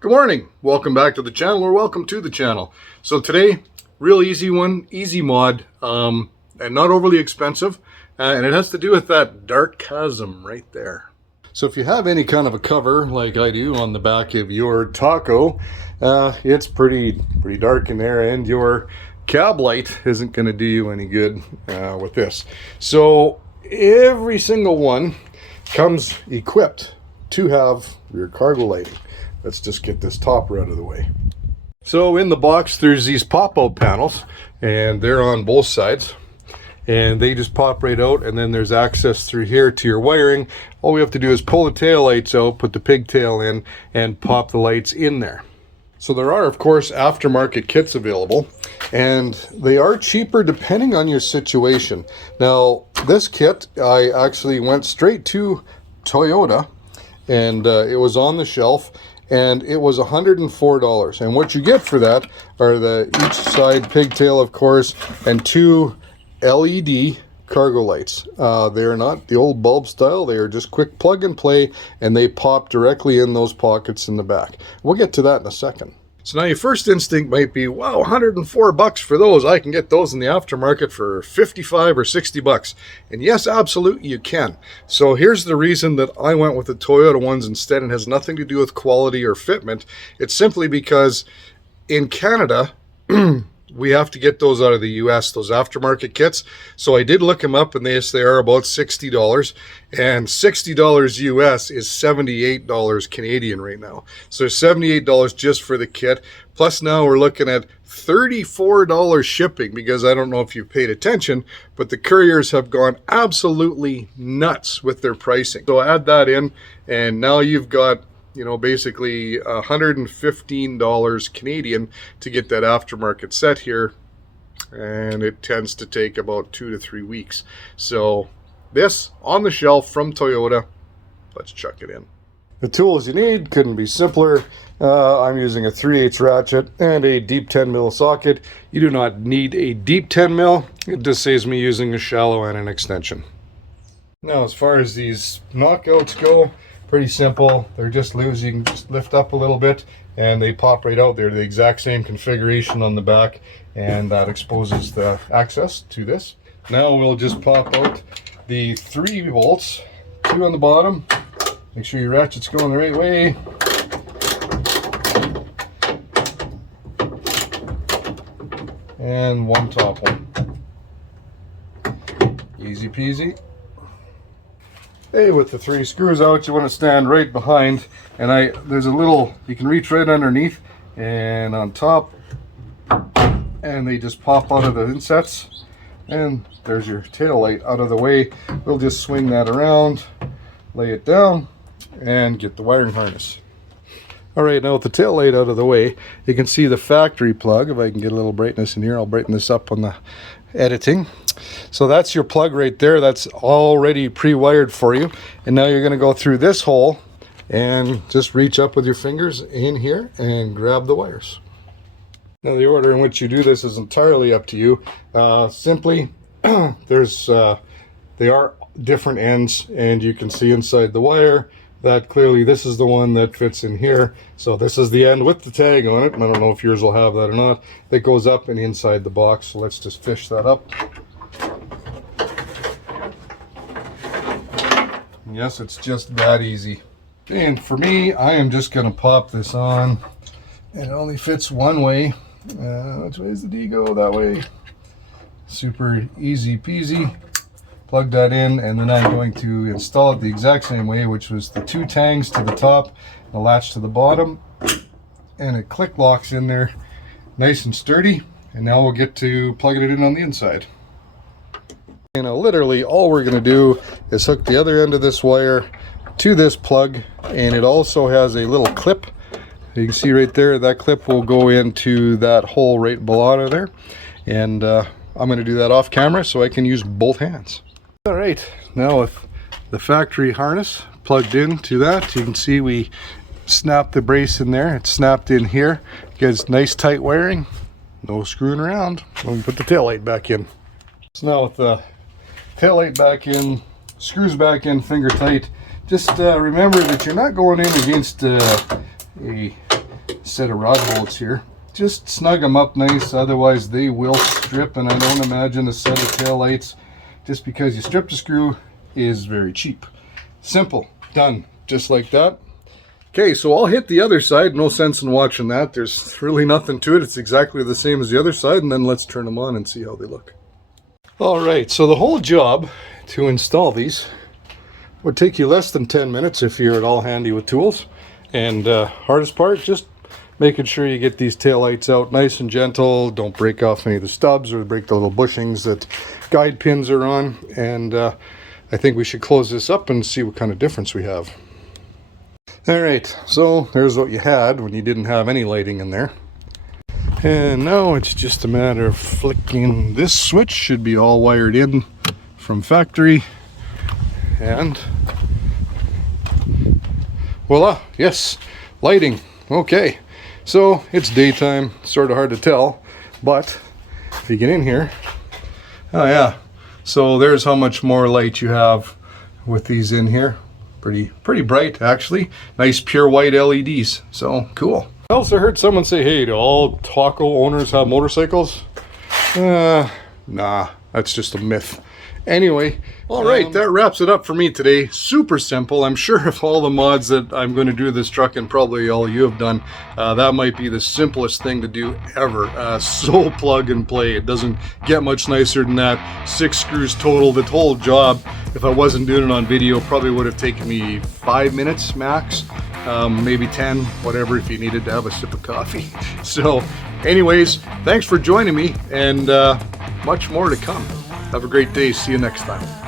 Good morning, welcome back to the channel, or welcome to the channel. So today, real easy one, easy mod, and not overly expensive, and it has to do with that dark chasm right there. So if you have any kind of a cover like I do on the back of your Taco, it's pretty dark in there, and your cab light isn't going to do you any good with this. So every single one comes equipped to have rear cargo lighting. Let's just get this topper out of the way. So in the box, there's these pop-out panels, and they're on both sides. And they just pop right out, and then there's access through here to your wiring. All we have to do is pull the tail lights out, put the pigtail in, and pop the lights in there. So there are, of course, aftermarket kits available, and they are cheaper depending on your situation. Now, this kit, I actually went straight to Toyota, and it was on the shelf. And it was $104. And what you get for that are each side pigtail, of course, and two LED cargo lights. They are not the old bulb style. They are just quick plug and play, and they pop directly in those pockets in the back. We'll get to that in a second. So now your first instinct might be, wow, $104 for those. I can get those in the aftermarket for 55 or 60 bucks. And yes, absolutely you can. So here's the reason that I went with the Toyota ones instead, and has nothing to do with quality or fitment. It's simply because in Canada, we have to get those out of the US, those aftermarket kits. So I did look them up, and they are about $60, and $60 US is $78 Canadian right now. So $78 just for the kit. Plus now we're looking at $34 shipping, because I don't know if you've paid attention, but the couriers have gone absolutely nuts with their pricing. So add that in, and now you've got, you know, basically $115 Canadian to get that aftermarket set here, and it tends to take about 2 to 3 weeks. So this on the shelf from Toyota, let's chuck it in. The tools you need couldn't be simpler. I'm using a 3/8 ratchet and a deep 10 mil socket. You do not need a deep 10 mil. It just saves me using a shallow and an extension. Now, as far as these knockouts go, pretty simple. They're just loose. You can just lift up a little bit and they pop right out. They're the exact same configuration on the back, and that exposes the access to this. Now we'll just pop out the 3 bolts, 2 on the bottom. Make sure your ratchet's going the right way. And 1 top one. Easy peasy. Hey, with the 3 screws out, you want to stand right behind, and there's a little, you can reach right underneath and on top, and they just pop out of the insets, and there's your tail light out of the way. We'll just swing that around, lay it down, and get the wiring harness. All right, now with the tail light out of the way, you can see the factory plug. If I can get a little brightness in here, I'll brighten this up on the editing. So that's your plug right there. That's already pre-wired for you. And now you're going to go through this hole and just reach up with your fingers in here and grab the wires. Now the order in which you do this is entirely up to you. Simply, they are different ends, and you can see inside the wire that clearly this is the one that fits in here. So this is the end with the tag on it. I don't know if yours will have that or not. That goes up and inside the box. So let's just fish that up. Yes, it's just that easy. And for me, I am just going to pop this on. And it only fits one way. Which way does the D go? That way. Super easy peasy. Plug that in, and then I'm going to install it the exact same way, which was the 2 tangs to the top, the latch to the bottom, and it click locks in there nice and sturdy. And now we'll get to plugging it in on the inside. You know, literally all we're going to do is hook the other end of this wire to this plug, and it also has a little clip. You can see right there, that clip will go into that hole right below there, and I'm going to do that off camera so I can use both hands. All right, now with the factory harness plugged into that, you can see we snapped the brace in there. It's snapped in here. Gets nice tight wiring, no screwing around. Let me put the tail light back in. So now with the tail light back in, screws back in, finger tight, just remember that you're not going in against a set of rod bolts here. Just snug them up nice, otherwise they will strip, and I don't imagine a set of tail lights, just because you strip the screw, is very cheap. Simple, done, just like that. Okay, so I'll hit the other side. No sense in watching that. There's really nothing to it. It's exactly the same as the other side, and then let's turn them on and see how they look. All right, so the whole job to install these would take you less than 10 minutes if you're at all handy with tools. And hardest part, just making sure you get these tail lights out nice and gentle. Don't break off any of the stubs or break the little bushings that guide pins are on. And I think we should close this up and see what kind of difference we have. All right, so there's what you had when you didn't have any lighting in there. And now it's just a matter of flicking this switch. Should be all wired in from factory. And voila, yes, lighting. Okay, so it's daytime, sort of hard to tell, but if you get in here, oh yeah, so there's how much more light you have with these in here. Pretty bright, actually. Nice pure white LEDs, so cool. I also heard someone say, hey, do all Taco owners have motorcycles? Nah, that's just a myth. Anyway, all right, that wraps it up for me today. Super simple. I'm sure if all the mods that I'm going to do this truck, and probably all you have done, that might be the simplest thing to do ever. So plug and play. It doesn't get much nicer than that. 6 screws total. The whole job, if I wasn't doing it on video, probably would have taken me 5 minutes max, maybe 10, whatever, if you needed to have a sip of coffee. So anyways, thanks for joining me, and much more to come. Have a great day. See you next time.